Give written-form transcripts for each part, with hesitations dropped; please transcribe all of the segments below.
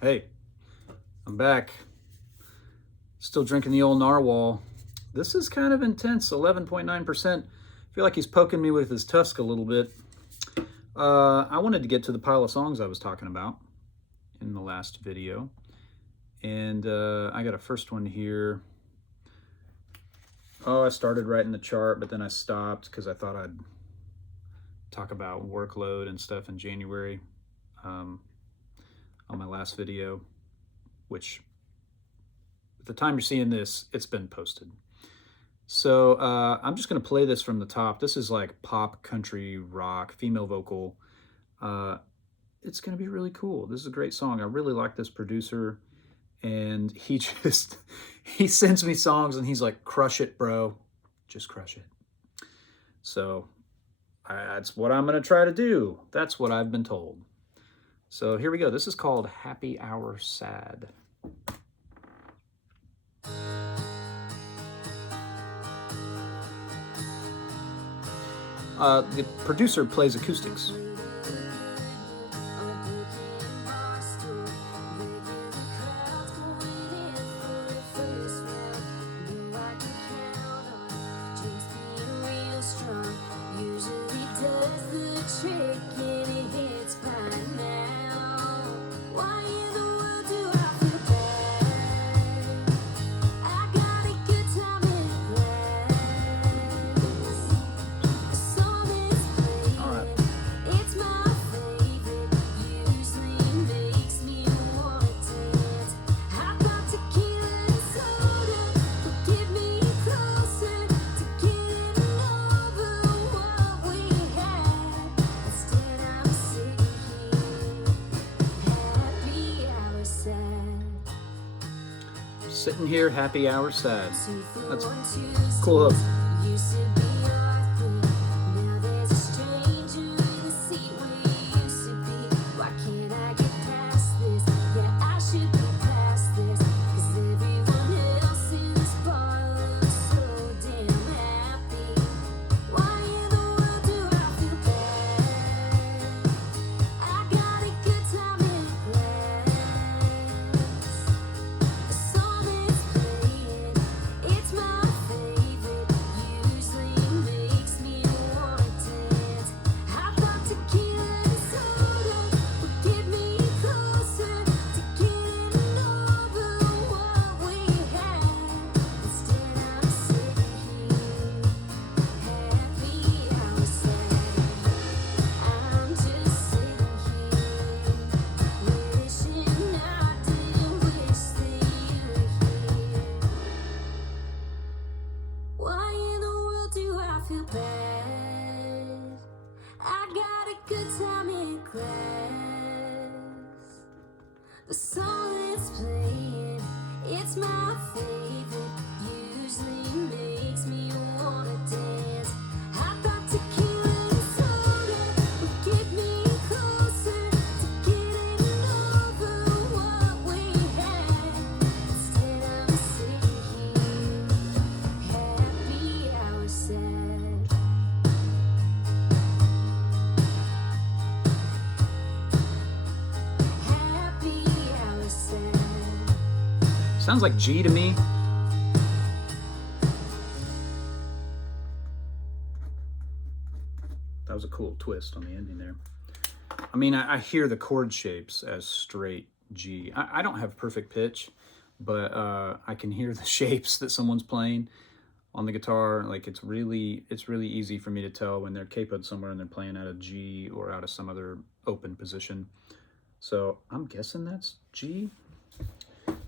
Hey, I'm back. Still drinking the old narwhal. This is kind of intense, 11.9%. I feel like he's poking me with his tusk a little bit. I wanted to get to the pile of songs I was talking about in the last video. And I got a first one here. Oh, I started writing the chart, but then I stopped because I thought I'd talk about workload and stuff in January on my last video, which at the time you're seeing this, it's been posted. So I'm just going to play this from the top. This is like pop, country, rock, female vocal. It's going to be really cool. This is a great song. I really like this producer. And he sends me songs and he's like, crush it, bro. Just crush it. So that's what I'm going to try to do. That's what I've been told. So here we go. This is called Happy Hour Sad. The producer plays acoustics. Sitting here, happy hour sad. That's cool. The song that's playing, it's my favorite, usually makes me wanna dance. I thought tequila and soda would get me closer to getting over what we had. Instead I'm sitting here, happy hour sad. Sounds like G to me. That was a cool twist on the ending there. I mean, I hear the chord shapes as straight G. I don't have perfect pitch, but I can hear the shapes that someone's playing on the guitar. Like it's really easy for me to tell when they're capoed somewhere and they're playing out of G or out of some other open position. So I'm guessing that's G.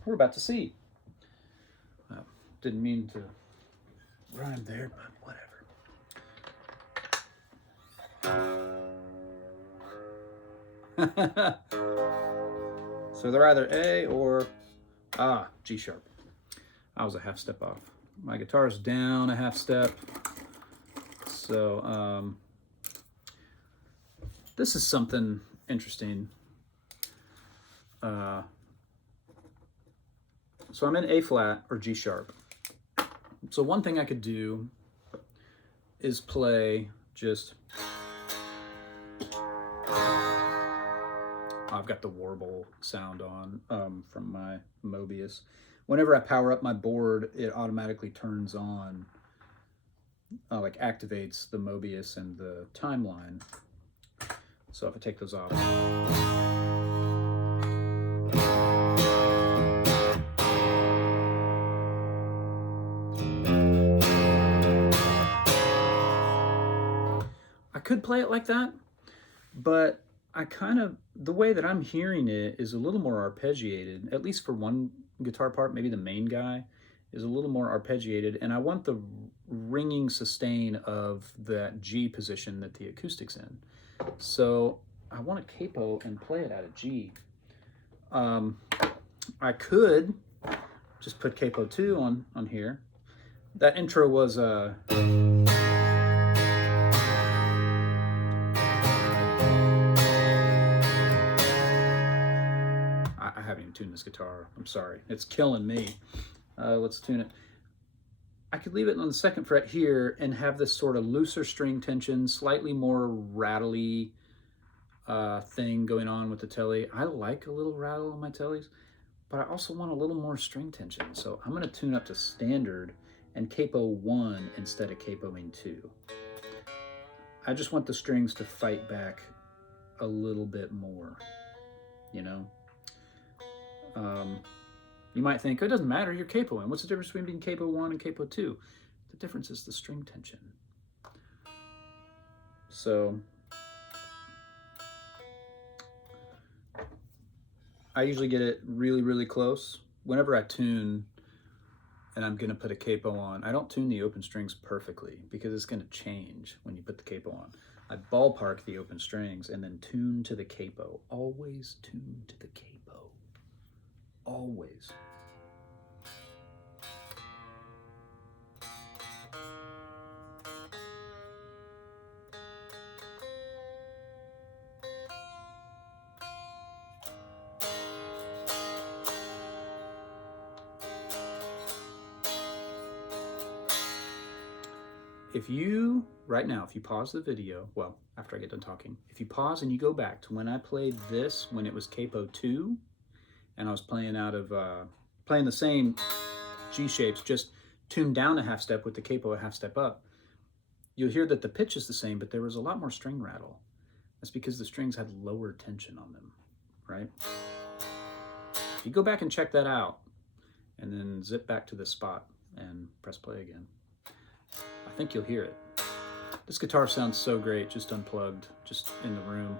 We're about to see. Didn't mean to rhyme there, but whatever. So they're either A or G sharp. I was a half step off. My guitar's down a half step. So this is something interesting. So I'm in A flat or G sharp. So one thing I could do is play just, I've got the warble sound on from my Mobius. Whenever I power up my board, it automatically turns on, like activates the Mobius and the timeline. So if I take those off, I could play it like that, but I kind of, the way that I'm hearing it is a little more arpeggiated, at least for one guitar part. Maybe the main guy is a little more arpeggiated, and I want the ringing sustain of that G position that the acoustic's in. So I want to capo and play it out of G. I could just put capo 2 on here. That intro was I haven't even tuned this guitar. I'm sorry. It's killing me. Let's tune it. I could leave it on the 2nd fret here and have this sort of looser string tension, slightly more rattly thing going on with the telly. I like a little rattle on my tellies, but I also want a little more string tension. So I'm going to tune up to standard and capo 1 instead of capoing 2. I just want the strings to fight back a little bit more, you know? You might think, oh, it doesn't matter, you're capoing. What's the difference between being capo 1 and capo 2? The difference is the string tension. So I usually get it really, really close. Whenever I tune and I'm gonna put a capo on, I don't tune the open strings perfectly because it's gonna change when you put the capo on. I ballpark the open strings and then tune to the capo. Always tune to the capo. Always. If you, right now, if you pause the video, well, after I get done talking, if you pause and you go back to when I played this, when it was capo 2, and I was playing out of, playing the same G shapes, just tuned down a half step with the capo a half step up, you'll hear that the pitch is the same, but there was a lot more string rattle. That's because the strings had lower tension on them, right? If you go back and check that out, and then zip back to this spot and press play again, I think you'll hear it. This guitar sounds so great, just unplugged, just in the room.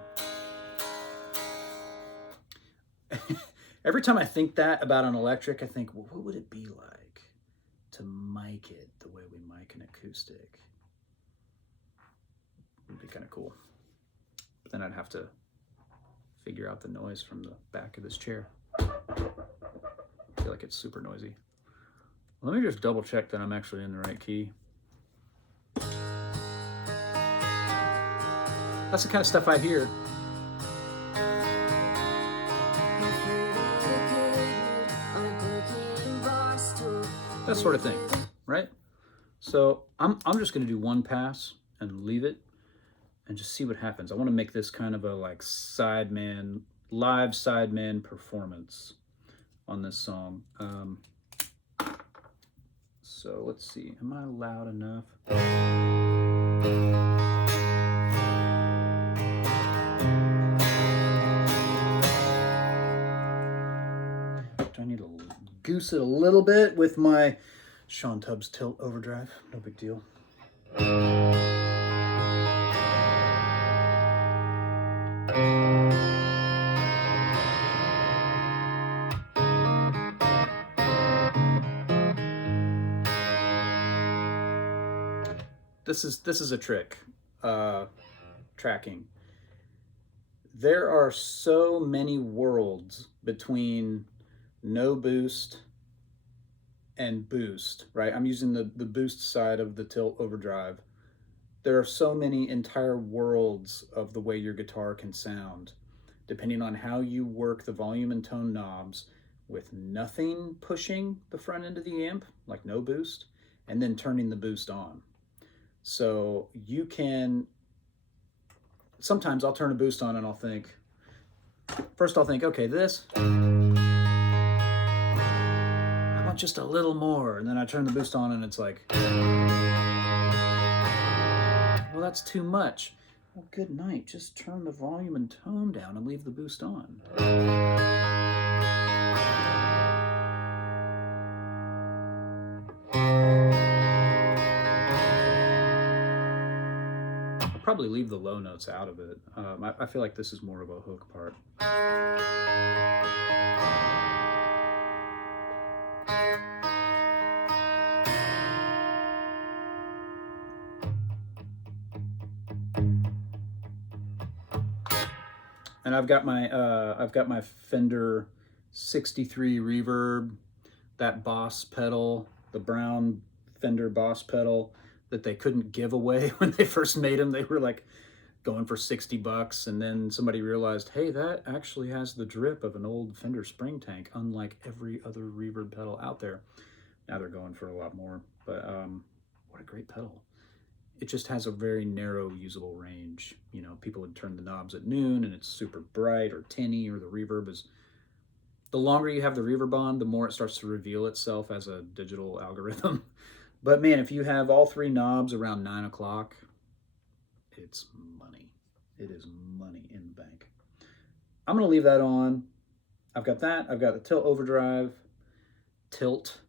Every time I think that about an electric, I think, well, what would it be like to mic it the way we mic an acoustic? It would be kind of cool. But then I'd have to figure out the noise from the back of this chair. I feel like it's super noisy. Let me just double check that I'm actually in the right key. That's the kind of stuff I hear. That sort of thing, right? So I'm just gonna do one pass and leave it and just see what happens. I wanna make this kind of a like sideman, live sideman performance on this song. So let's see, am I loud enough? Do I need to goose it a little bit with my Sean Tubbs tilt overdrive? No big deal. This is a trick, tracking. There are so many worlds between no boost and boost, right? I'm using the boost side of the tilt overdrive. There are so many entire worlds of the way your guitar can sound, depending on how you work the volume and tone knobs with nothing pushing the front end of the amp, like no boost, and then turning the boost on. So you can, sometimes I'll turn a boost on and I'll think, First I'll think, okay, this, I want just a little more. And then I turn the boost on and it's like, well, that's too much. Well, good night. Just turn the volume and tone down and leave the boost on. I'll probably leave the low notes out of it. I feel like this is more of a hook part. And I've got my Fender 63 reverb, that Boss pedal, the brown Fender Boss pedal that they couldn't give away when they first made them. They were like going for 60 bucks, and then somebody realized, hey, that actually has the drip of an old Fender spring tank, unlike every other reverb pedal out there. Now they're going for a lot more, but what a great pedal. It just has a very narrow usable range. You know, people would turn the knobs at noon and it's super bright or tinny, or the reverb is, the longer you have the reverb on, the more it starts to reveal itself as a digital algorithm. But man, if you have all three knobs around 9 o'clock, it's money. It is money in the bank. I'm gonna leave that on. I've got that. I've got the tilt overdrive, tilt.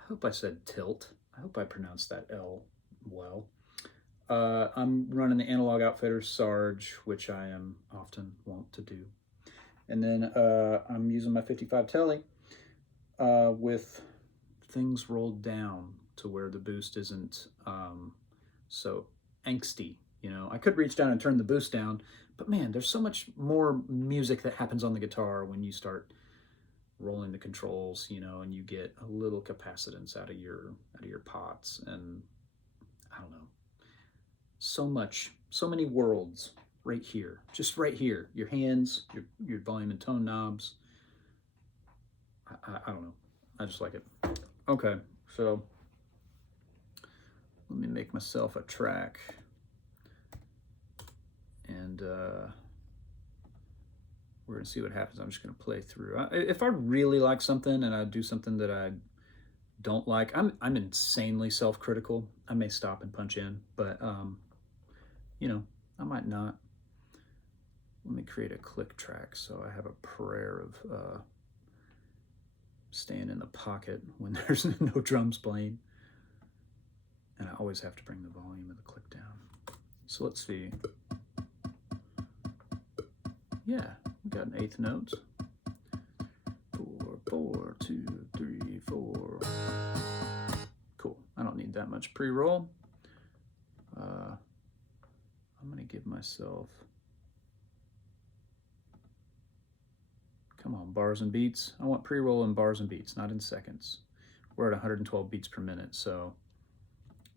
I hope I said tilt. I hope I pronounced that L well. I'm running the Analog Outfitters Sarge, which I am often wont to do. And then I'm using my 55 Tele with things rolled down to where the boost isn't so angsty. You know, I could reach down and turn the boost down, but man, there's so much more music that happens on the guitar when you start rolling the controls, you know, and you get a little capacitance out of your pots, and I don't know. So many worlds right here, just right here. Your hands, your volume and tone knobs. I don't know. I just like it. Okay, so let me make myself a track, and we're gonna see what happens. I'm just gonna play through. If I really like something and I do something that I don't like, I'm insanely self-critical. I may stop and punch in, but you know, I might not. Let me create a click track so I have a prayer of staying in the pocket when there's no drums playing. And I always have to bring the volume of the click down. So let's see. Yeah, we got an eighth note. 4, 4, 2, 3, 4. Cool. I don't need that much pre-roll. I'm gonna give myself, come on, bars and beats. I want pre-roll in bars and beats, not in seconds. We're at 112 beats per minute, so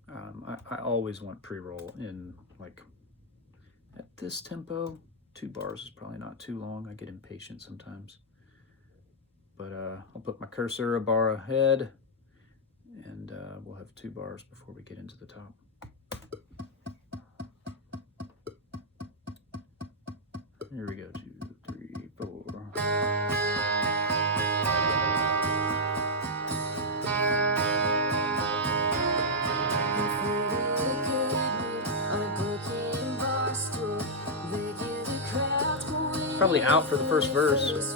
I always want pre-roll in, like, at this tempo. 2 bars is probably not too long. I get impatient sometimes. But I'll put my cursor a bar ahead, and we'll have 2 bars before we get into the top. Here we go, 2, 3, 4. Probably out for the first verse.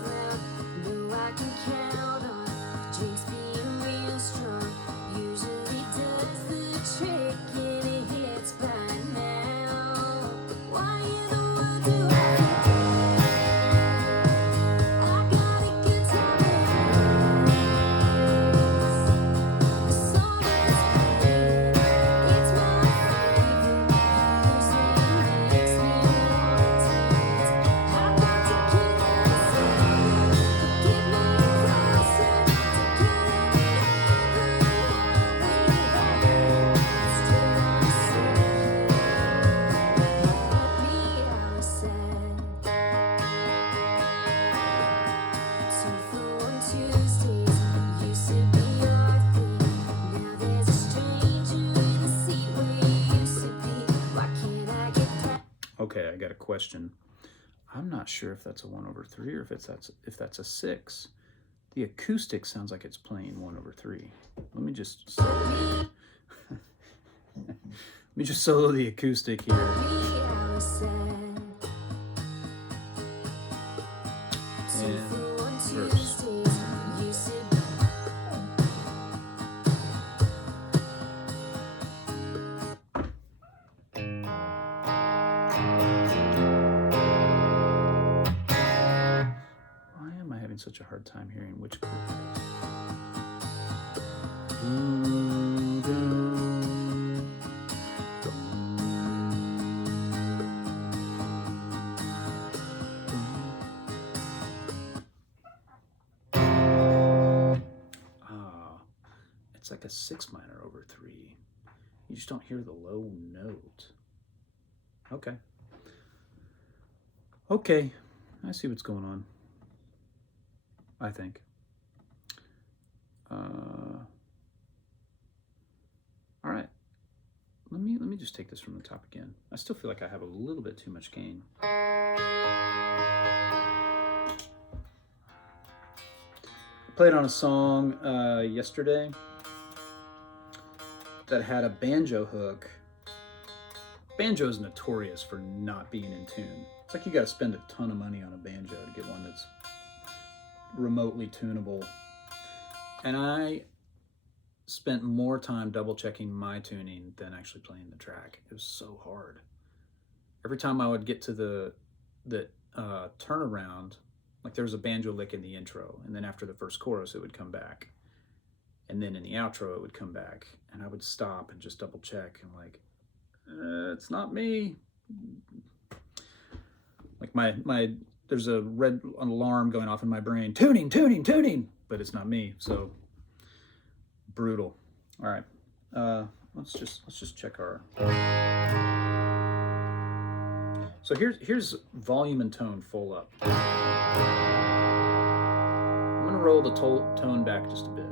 Okay, I got a question. I'm not sure if that's a 1/3 or if that's a 6. The acoustic sounds like it's playing 1/3. Let me just solo the acoustic here. And verse. Why am I having such a hard time hearing which chord that is? It's like a 6 minor over 3. You just don't hear the low note. Okay. Okay, I see what's going on. I think. All right. Let me just take this from the top again. I still feel like I have a little bit too much gain. I played on a song yesterday that had a banjo hook. Banjo is notorious for not being in tune. It's like you got to spend a ton of money on a banjo to get one that's remotely tunable. And I spent more time double checking my tuning than actually playing the track. It was so hard. Every time I would get to the turnaround, like there was a banjo lick in the intro, and then after the first chorus it would come back, and then in the outro it would come back, and I would stop and just double check and like, it's not me. Like my there's a red alarm going off in my brain, tuning, but it's not me. So brutal. All right, let's just check our. So here's volume and tone full up. I'm gonna roll the tone back just a bit.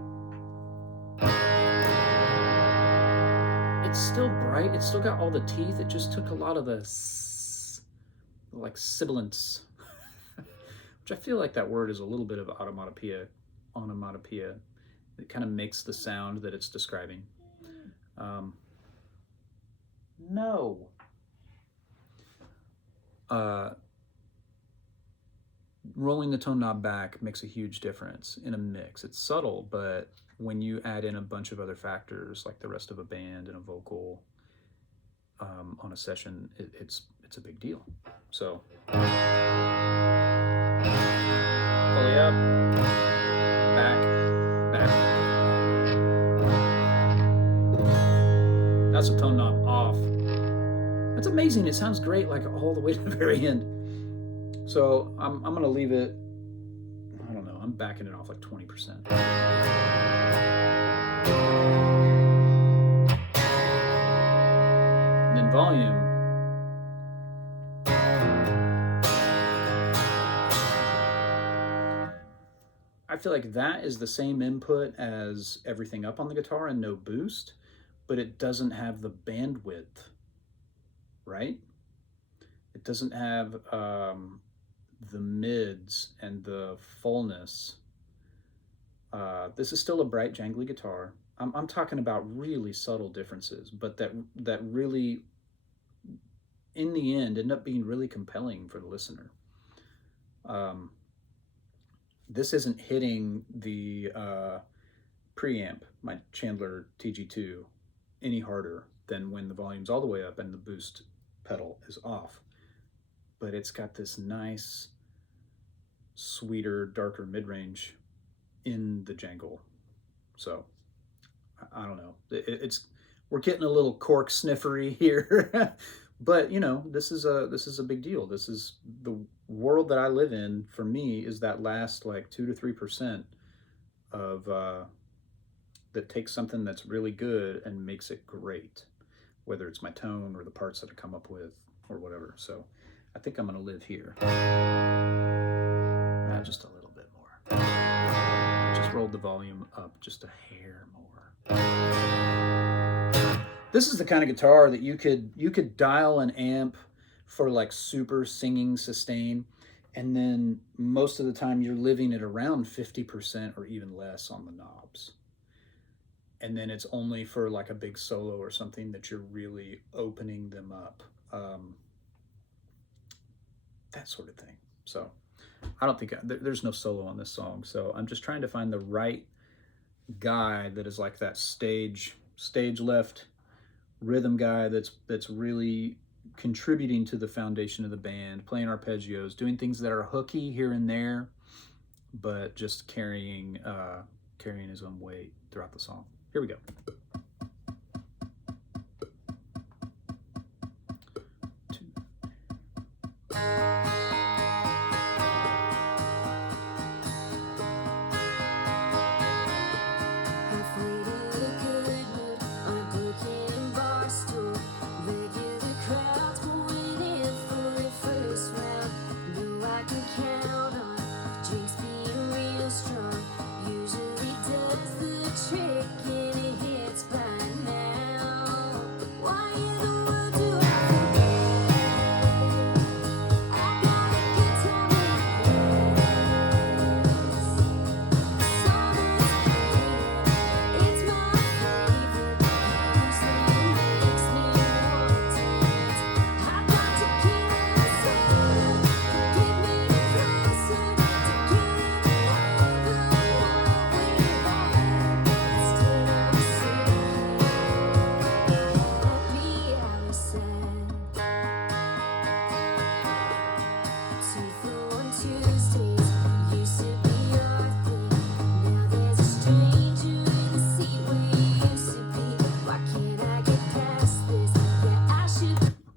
It's still bright. It's still got all the teeth. It just took a lot of the like sibilance, which I feel like that word is a little bit of onomatopoeia. It kind of makes the sound that it's describing. No. Rolling the tone knob back makes a huge difference in a mix. It's subtle, but when you add in a bunch of other factors like the rest of a band and a vocal on a session, it's a big deal. So fully up, back. That's a tone knob off. That's amazing. It sounds great, like all the way to the very end. So I'm gonna leave it, I don't know, I'm backing it off like 20%. And then volume. I feel like that is the same input as everything up on the guitar and no boost, but it doesn't have the bandwidth, right? It doesn't have the mids and the fullness. This is still a bright, jangly guitar. I'm talking about really subtle differences, but that really, in the end, end up being really compelling for the listener. This isn't hitting the preamp, my Chandler TG2, any harder than when the volume's all the way up and the boost pedal is off. But it's got this nice, sweeter, darker mid-range in the jangle. So I don't know. We're getting a little cork sniffery here, but you know, this is a big deal. This is the world that I live in. For me, is that last like 2 to 3% of that takes something that's really good and makes it great, whether it's my tone or the parts that I come up with or whatever. So I think I'm gonna live here. Just a little bit more. Just rolled the volume up just a hair more. This is the kind of guitar that you could dial an amp for like super singing sustain. And then most of the time you're living at around 50% or even less on the knobs. And then it's only for like a big solo or something that you're really opening them up. That sort of thing. So I don't think there's no solo on this song. So I'm just trying to find the right guy that is like that stage left rhythm guy that's really contributing to the foundation of the band, playing arpeggios, doing things that are hooky here and there, but just carrying his own weight throughout the song. Here we go.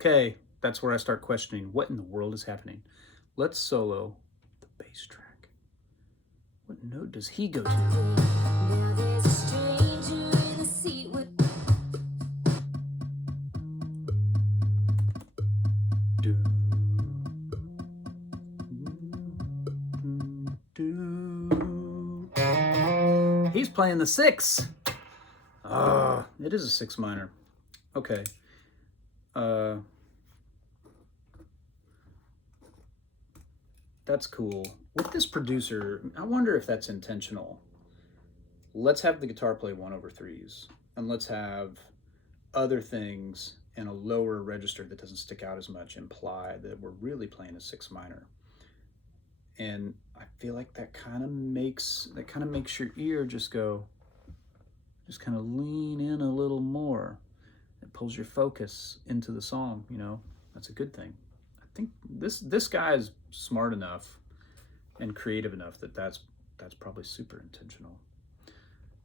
Okay, that's where I start questioning what in the world is happening. Let's solo the bass track. What note does he go to? Now there's a stranger in the seat with He's playing the 6. It is a 6 minor. Okay. That's cool. With this producer, I wonder if that's intentional. Let's have the guitar play 1/3s, and let's have other things in a lower register that doesn't stick out as much imply that we're really playing a 6 minor. And I feel like that kind of makes your ear just kind of lean in a little more. It pulls your focus into the song, you know. That's a good thing. I think this guy is smart enough and creative enough that's probably super intentional.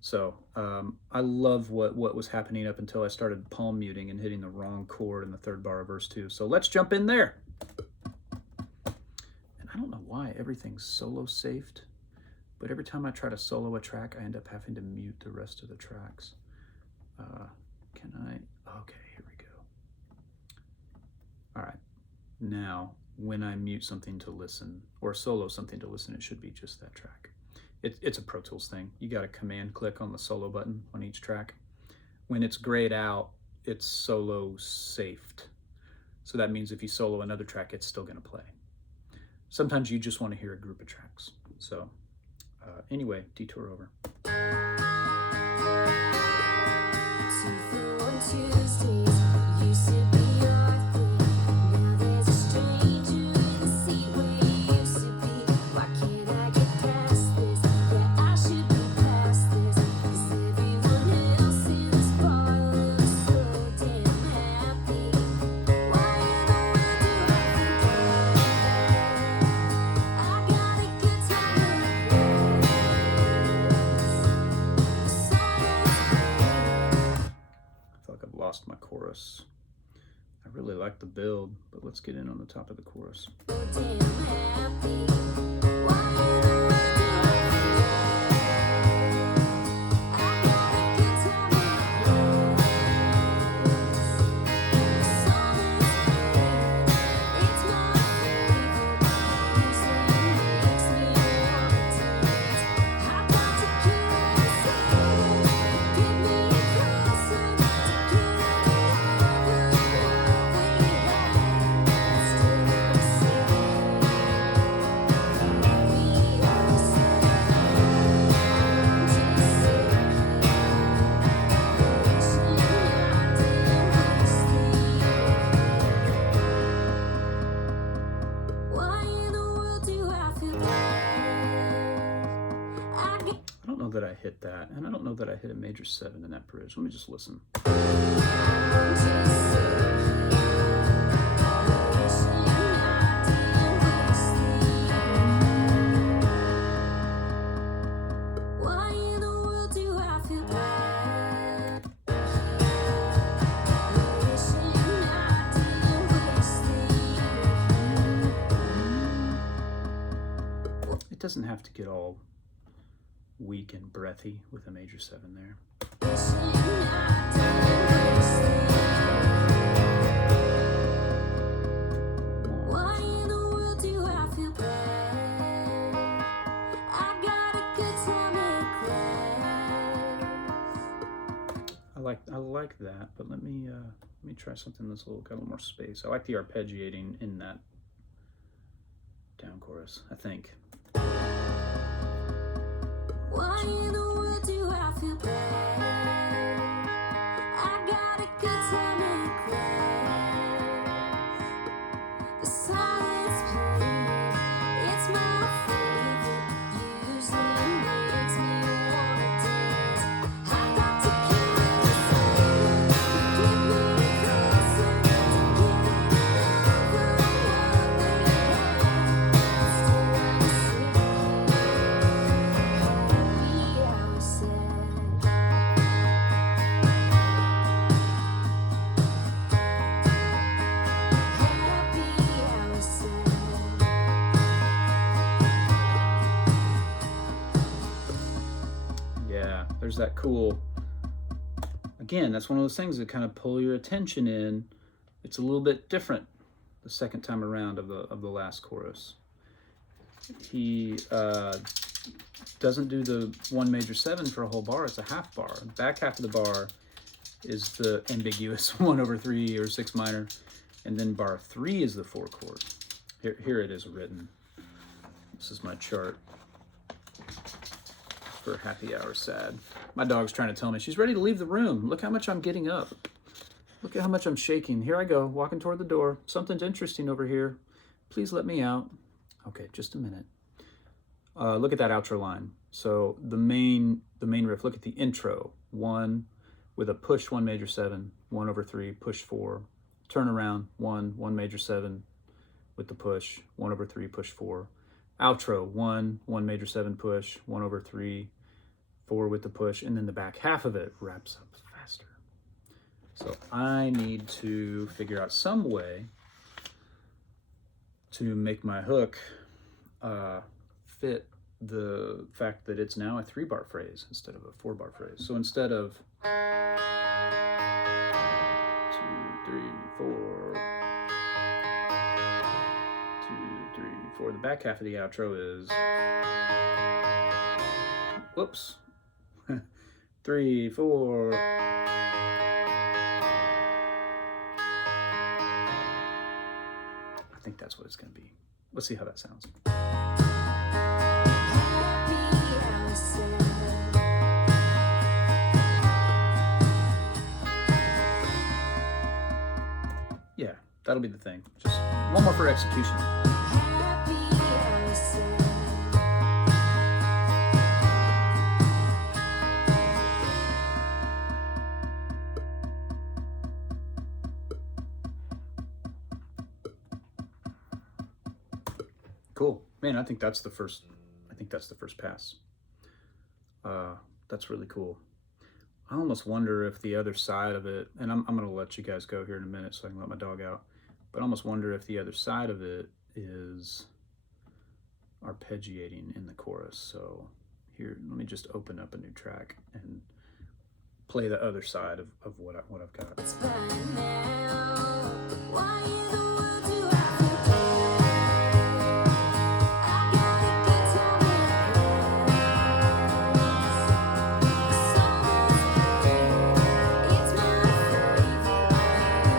So I love what was happening up until I started palm muting and hitting the wrong chord in the 3rd bar of verse 2. So let's jump in there. And I don't know why everything's solo safed, but every time I try to solo a track, I end up having to mute the rest of the tracks. Okay, here we go. All right, now when I mute something to listen or solo something to listen, it should be just that track. It's a Pro Tools thing. You got to command click on the solo button on each track. When it's grayed out, it's solo safed. So that means if you solo another track, it's still going to play. Sometimes you just want to hear a group of tracks. So anyway, detour over. Tuesdays used to be your thing. Now there's a stranger in the seat where you used to be. Why can't I get past this? Yeah, I should be past this. 'Cause everyone else in this bar looks so damn happy. Why in the world do I think I got a good time with I've lost my chorus. I really like the build, but let's get in on the top of the chorus. I don't know that I hit that, and I don't know that I hit a major 7 in that bridge. Let me just listen. It doesn't have to get all weak and breathy with a major 7 there. Why in the world do I feel bad? I got a good time in class. I like that, but let me try something that's got a little more space. I like the arpeggiating in that down chorus, I think. Why in the world do I feel bad? I got a good time in class. The song that's playing, it's my favorite. Usually makes me wanna dance. I got to keep it safe. Get me closer to getting over what they had. Still I'm sitting here, happy I was sad. Happy I was sad. Yeah, there's that cool. Again, that's one of those things that kind of pull your attention in. It's a little bit different the second time around of the last chorus. He doesn't do the 1 major 7 for a whole bar. It's a half bar. The back half of the bar is the ambiguous 1/3 or 6 minor, and then bar 3 is the 4 chord. Here it is written. This is my chart for Happy Hour Sad. My dog's trying to tell me she's ready to leave the room. Look how much I'm getting up. Look at how much I'm shaking. Here I go, walking toward the door. Something's interesting over here. Please let me out. Okay, just a minute. Look at that outro line. So the main riff, look at the intro. 1 with a push 1 major 7, 1/3, push 4. Turn around, 1 major 7 with the push, 1/3, push 4. Outro, 1 major 7 push, 1/3, 4 with the push, and then the back half of it wraps up faster. So I need to figure out some way to make my hook fit the fact that it's now a 3-bar phrase instead of a 4-bar phrase. So instead of 2, 3, 4, 2, 3, 4, the back half of the outro is, whoops, 3, 4. I think that's what it's going to be. Let's see how that sounds. Happy I was sad. Yeah, that'll be the thing. Just one more for execution. Happy I was sad. Cool, man. I think that's the first pass. That's really cool. I almost wonder if the other side of it, and I'm gonna let you guys go here in a minute so I can let my dog out, but I almost wonder if the other side of it is arpeggiating in the chorus. So here, let me just open up a new track and play the other side of what I've got. It's fine now. Why in the world do I feel bad? I got a good time in class. The song that's playing, it's my favorite.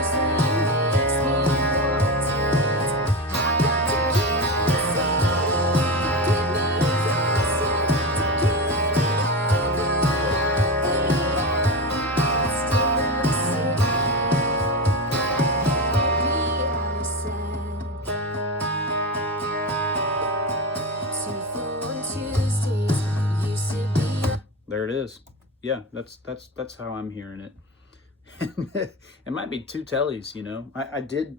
Usually makes me wanna dance. I got to keep it safe. Get me closer to getting over what they had. Still I'm sitting happy I was is. Yeah, that's how I'm hearing it. It might be two tellies, you know. I did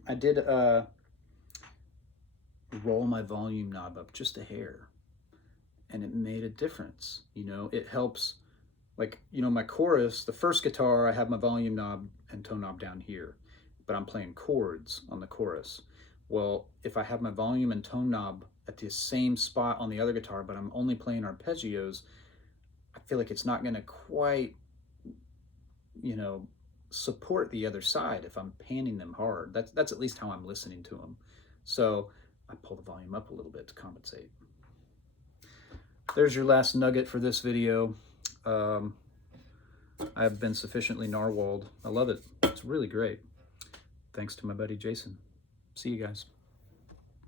roll my volume knob up just a hair, and it made a difference. You know, it helps. Like, you know, my chorus, the first guitar, I have my volume knob and tone knob down here, but I'm playing chords on the chorus. Well, if I have my volume and tone knob at the same spot on the other guitar, but I'm only playing arpeggios, I feel like it's not going to quite, you know, support the other side if I'm panning them hard. That's at least how I'm listening to them. So I pull the volume up a little bit to compensate. There's your last nugget for this video. I've been sufficiently narwhaled. I love it. It's really great. Thanks to my buddy Jason. See you guys.